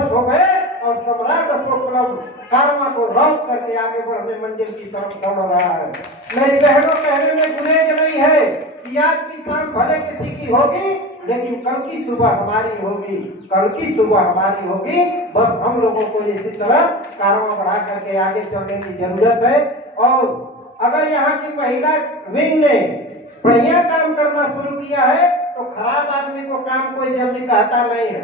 ध्वस्त हो गए और सम्राट अशोक क्लब कारवां को रौक करके आगे बढ़ने मंजिल की तरफ दौड़ रहा है। मेरी बहनों, कहने में गुरेज नहीं है कि आज की शाम भले किसी की होगी, लेकिन कल की सुबह हमारी होगी, कल की सुबह हमारी होगी। बस हम लोगों को इसी तरह कारवां बढ़ा करके आगे चलने की जरूरत है। और अगर यहाँ की महिला विंग ने बढ़िया काम करना शुरू किया है तो खराब आदमी को काम कोई जल्दी कहता नहीं है,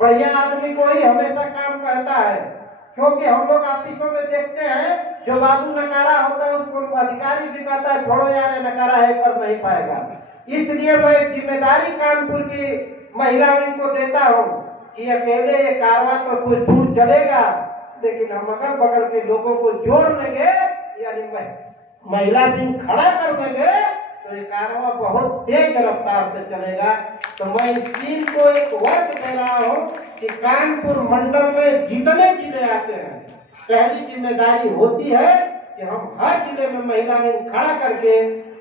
बढ़िया आदमी को ही हमेशा काम कहता है। क्योंकि हम लोग ऑफिसों में देखते हैं जो बाबू नकारा होता है उसको अधिकारी भी कहता है छोड़ो यार ये नकारा है, कर नहीं पाएगा। इसलिए मैं एक जिम्मेदारी कानपुर की महिला विंग को देता हूँ कि अकेले ये कारवां तो कुछ दूर चलेगा, लेकिन हम अगल बगल के लोगों को जोड़ लेंगे, यानी महिला विंग खड़ा कर देंगे तो ये कारवां बहुत तेज रफ्तार से चलेगा। तो मैं इस टीम को एक वर्क दे रहा हूँ कि कानपुर मंडल में जितने जिले आते हैं, पहली जिम्मेदारी होती है कि हम हर जिले में महिला विंग खड़ा करके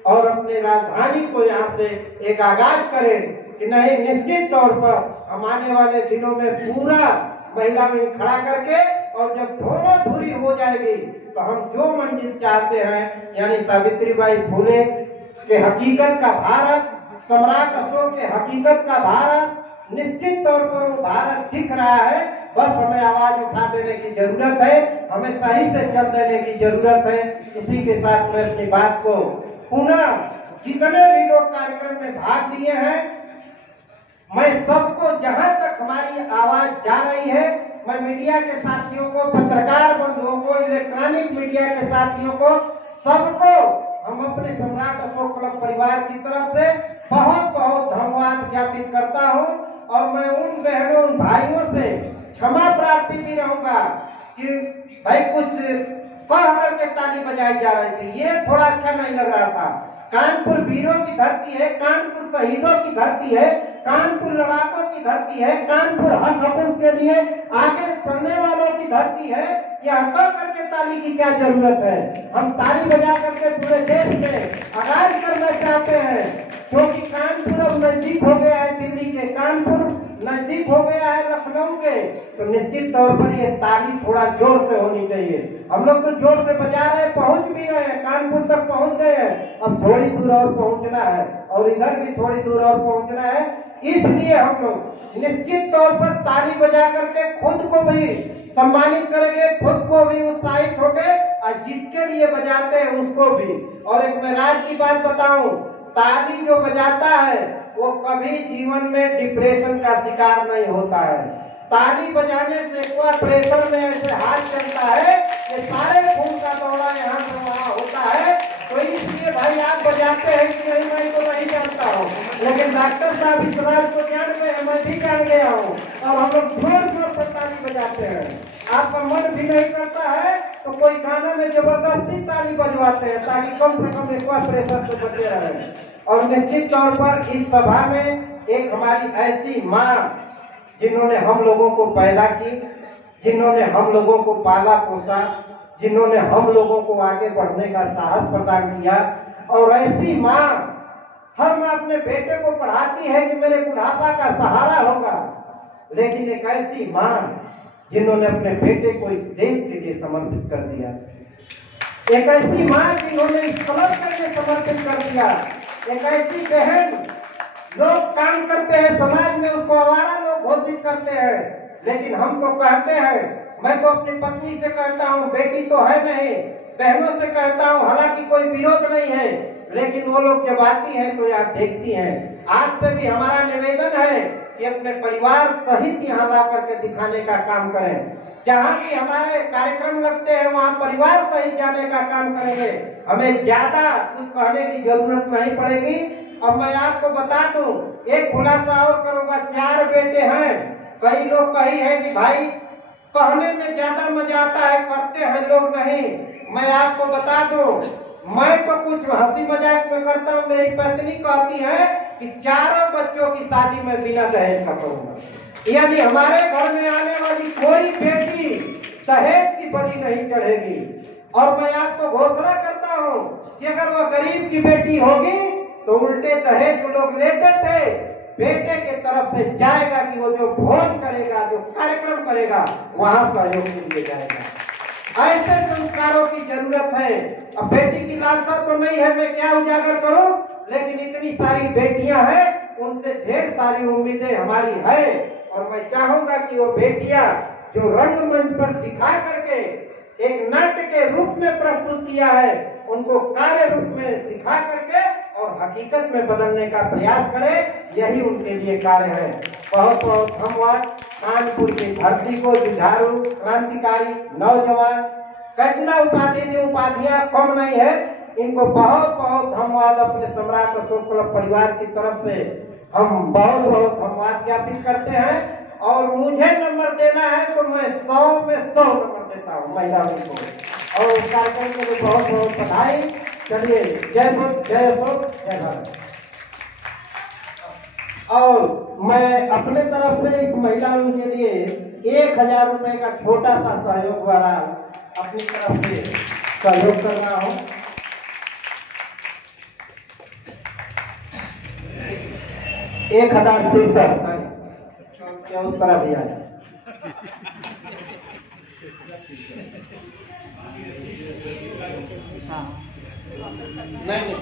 और अपने राजधानी को यहाँ से एक आगाज करें कि नहीं, निश्चित तौर पर हम आने वाले दिनों में पूरा महिला विंग खड़ा करके, और जब दोनों धुरी हो जाएगी तो हम जो मंजिल चाहते हैं, यानी सावित्रीबाई फुले के हकीकत का भारत, सम्राट अशोक के हकीकत का भारत, निश्चित तौर पर वो भारत दिख रहा है। बस हमें आवाज उठा देने की जरूरत है, हमें सही से चल देने की जरूरत है। इसी के साथ मैं अपनी बात को पुनः जितने भी लोग कार्यक्रम में भाग लिए हैं, मैं सबको, जहां तक हमारी आवाज जा रही है, मैं मीडिया के साथियों को, पत्रकार बंधुओं को, इलेक्ट्रॉनिक मीडिया के साथियों को, सबको हम अपने सम्राट अशोक क्लब परिवार की तरफ से बहुत बहुत धन्यवाद ज्ञापित करता हूं। और मैं उन बहनों, उन भाइयों से क्षमा प्रार्थी भी रहूंगा कि भाई कुछ कह करके ताली बजाई जा रही थी, ये थोड़ा अच्छा नहीं लग रहा था। कानपुर वीरों की धरती है, कानपुर शहीदों की धरती है, कानपुर लड़ाकों की धरती है, कानपुर हक हकूक के लिए आगे बढ़ने वालों की धरती है। यह कह करके ताली की क्या जरूरत है? हम ताली बजा करके पूरे देश में आगाज करना चाहते हैं, क्योंकि कानपुर अब नजदीक हो गया है दिल्ली के, कानपुर नजदीक हो गया है लखनऊ के। तो निश्चित तौर पर ये ताली थोड़ा जोर से होनी चाहिए। हम लोग तो जोर से बजा रहे हैं, पहुंच भी रहे हैं, कानपुर तक पहुंच गए हैं, अब थोड़ी दूर और पहुंचना है, और इधर भी थोड़ी दूर और पहुंचना है। इसलिए हम लोग निश्चित तौर पर ताली बजा करके खुद को भी सम्मानित करेंगे, खुद को भी उत्साहित होंगे, और जिसके लिए बजाते हैं उसको भी। और एक मैं राज की बात बताऊं, ताली जो बजाता है वो कभी जीवन में डिप्रेशन का शिकार नहीं होता है। ताली बजाने से कोई प्रेशर में ऐसे हाथ चलता है कि सारे खून का दौरा यहाँ से वहाँ होता है। तो इसलिए भाई आप बजाते हैं कि नहीं, मैं तो नहीं जानता हूँ, लेकिन डॉक्टर साहब इस बात को जान गए, मैं भी जान गया हूँ, और हम लोग जोर जोर से ताली बजाते हैं। आपका मन भी नहीं करता है तो कोई गाना में जबरदस्ती ताली बजवाते हैं ताकि कम से कम एक बार प्रेशर से बचे रहे। और निश्चित तौर पर इस सभा में एक हमारी ऐसी माँ जिन्होंने हम लोगों को पैदा की, जिन्होंने हम लोगों को पाला पोसा, जिन्होंने हम लोगों को आगे बढ़ने का साहस प्रदान किया, और ऐसी माँ, हर माँ अपने बेटे को पढ़ाती है कि मेरे बुढ़ापा का सहारा होगा, लेकिन एक ऐसी माँ जिन्होंने अपने बेटे को इस देश के लिए समर्पित कर दिया, एक ऐसी माँ जिन्होंने इस क्लब के लिए समर्पित कर दिया, एक ऐसी बहन, लोग काम करते हैं समाज में उसको आवारा लोग घोषित करते हैं, लेकिन हम तो कहते हैं, मैं तो अपनी पत्नी से कहता हूँ, बेटी तो है नहीं, बहनों से कहता हूँ, हालांकि कोई विरोध नहीं है, लेकिन वो लोग जब आती हैं तो यहाँ देखती हैं। आज से भी हमारा निवेदन है कि अपने परिवार सहित यहाँ ला करके दिखाने का काम करें। जहाँ भी हमारे कार्यक्रम लगते हैं वहाँ परिवार सहित जाने का काम करेंगे, हमें ज्यादा कुछ कहने की जरूरत नहीं पड़ेगी। अब मैं आपको बता दूं, एक खुलासा और करूंगा, 4 बेटे हैं। कई लोग कही है कि भाई कहने में ज्यादा मजा आता है, करते हैं लोग नहीं। मैं आपको बता दूं, मैं तो कुछ हंसी मजाक में करता हूँ, मेरी पत्नी कहती है कि 4 बच्चों की शादी में बिना दहेज का करूंगा, यानी हमारे घर में आने वाली कोई बेटी दहेज की बलि नहीं चढ़ेगी। और मैं आपको घोषणा करता हूँ कि अगर वो गरीब की बेटी होगी तो उल्टे दहेज जो लोग लेते थे बेटे के तरफ से जाएगा कि वो जो भोज करेगा, जो कार्यक्रम करेगा वहां सहयोग के लिए जाएगा। ऐसे संस्कारों की जरूरत है। अब बेटी की लालसा तो नहीं है, मैं क्या उजागर करूं, लेकिन इतनी सारी बेटियां हैं, उनसे ढेर सारी उम्मीदें हमारी है। और मैं चाहूंगा कि वो बेटियां जो रंगमंच पर दिखा करके एक नाट्य के रूप में प्रस्तुत किया है, उनको कार्य रूप में दिखा करके और हकीकत में बदलने का प्रयास करें, यही उनके लिए कार्य है। बहुत बहुत धन्यवाद कानपुर की धरती को, जुझारू क्रांतिकारी नौजवान कतना उपाधियां कम नहीं है, इनको बहुत बहुत धन्यवाद अपने सम्राट अशोक क्लब परिवार की तरफ से हम बहुत बहुत धन्यवाद ज्ञापित करते हैं। और मुझे नंबर देना है तो मैं 100 में 100 नंबर देता हूँ महिलाओं को। और कार्यक्रम के लिए बहुत बहुत बधाई। चलिए, जय भक्त, जय अशोक, जय भारत। और मैं अपने तरफ से इस महिलाओं के लिए 1000 रुपए का छोटा सा सहयोग द्वारा अपनी तरफ से सहयोग कर रहा हूँ। 1000 ठीक सर, क्या उस तरह भी आए। नहीं